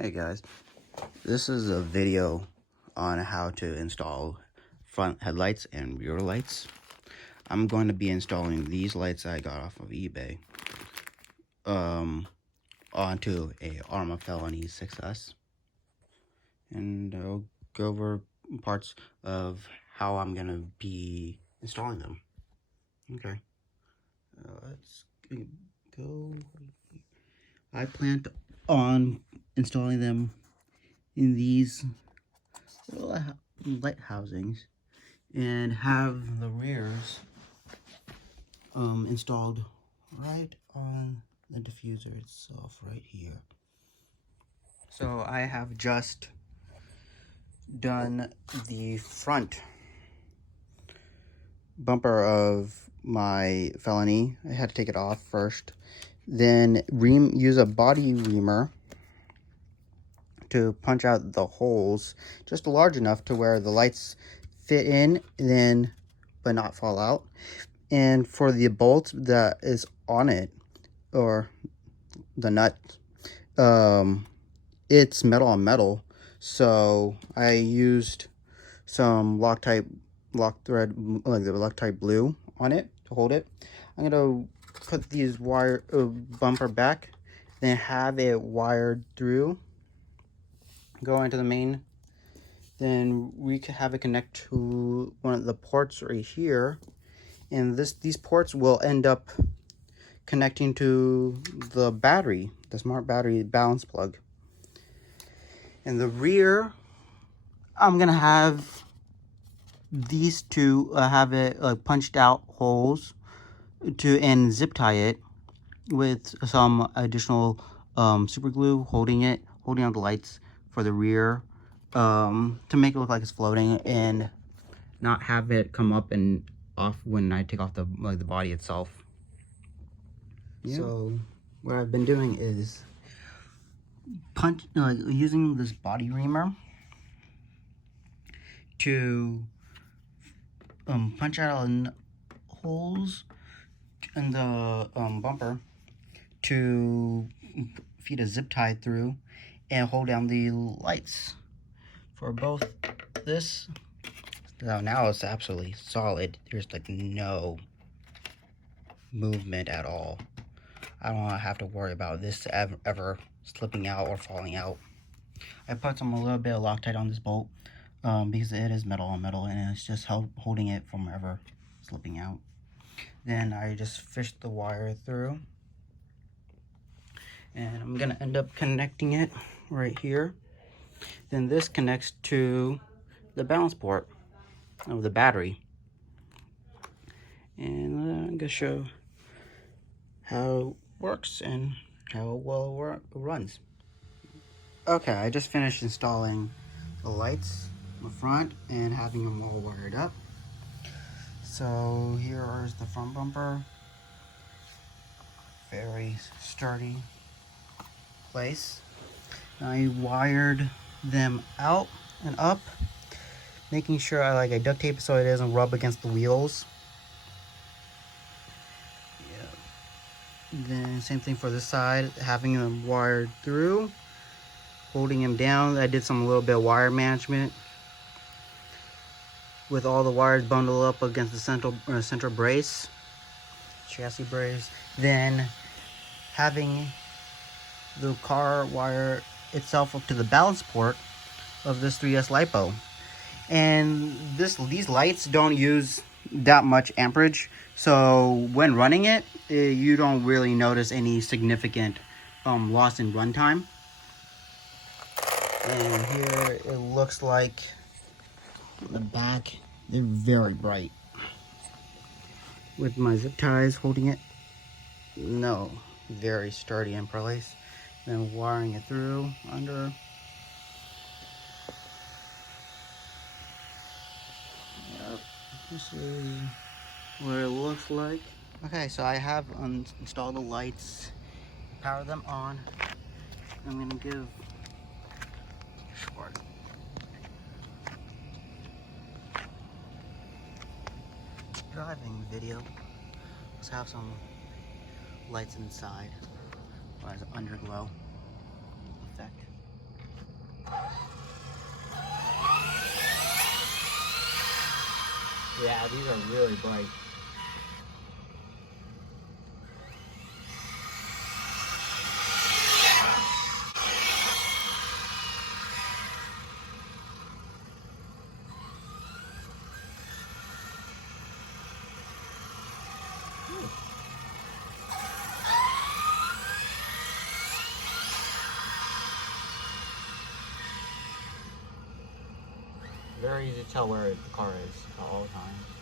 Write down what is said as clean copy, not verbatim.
Hey guys, this is a video on how to install front headlights and rear lights. I'm going to be installing these lights I got off of eBay onto a Arrma Felony 6S, and I'll go over parts of how I'm going to be installing them. Okay, let's go. I plan on installing them in these little light housings and have the rears installed right on the diffuser itself right here. So I have just done the front bumper of my Felony. I had to take it off first, then use a body reamer to punch out the holes just large enough to where the lights fit in, then but not fall out. And for the bolt that is on it, or the nut, it's metal on metal, so I used some Loctite blue on it to hold it. I'm gonna put these bumper back, then have it wired through, go into the main, then we can have it connect to one of the ports right here, and these ports will end up connecting to the battery, the smart battery balance plug. And the rear, I'm gonna have these two have it punched out holes and zip tie it with some additional super glue holding on the lights for the rear, to make it look like it's floating and not have it come up and off when I take off the body itself. Yeah. So what I've been doing is using this body reamer to punch out holes in the bumper to feed a zip tie through and hold down the lights for both this. Now it's absolutely solid. There's like no movement at all. I don't have to worry about this ever slipping out or falling out. I put a little bit of Loctite on this bolt because it is metal on metal, and it's just holding it from ever slipping out. Then I just fished the wire through, and I'm gonna end up connecting it right here. Then this connects to the balance port of the battery, and I'm gonna show how it works and how well it runs. Okay, I just finished installing the lights in the front and having them all wired up. So here is the front bumper. Very sturdy place. I wired them out and up, making sure I duct tape so it doesn't rub against the wheels. Yeah. Then same thing for this side, having them wired through, holding them down. I did some little bit of wire management with all the wires bundled up against the center brace, chassis brace. Then having the car wire itself up to the balance port of this 3S LiPo. And these lights don't use that much amperage, so when running it, you don't really notice any significant loss in runtime. And here it looks like the back, they're very bright. With my zip ties holding it, no, very sturdy in place. Then wiring it through under. Yep, this is what it looks like. Okay, so I have installed the lights, power them on. I'm gonna give short driving video. Let's have some lights inside as an underglow effect. Yeah, these are really bright. Very easy to tell where the car is at all times.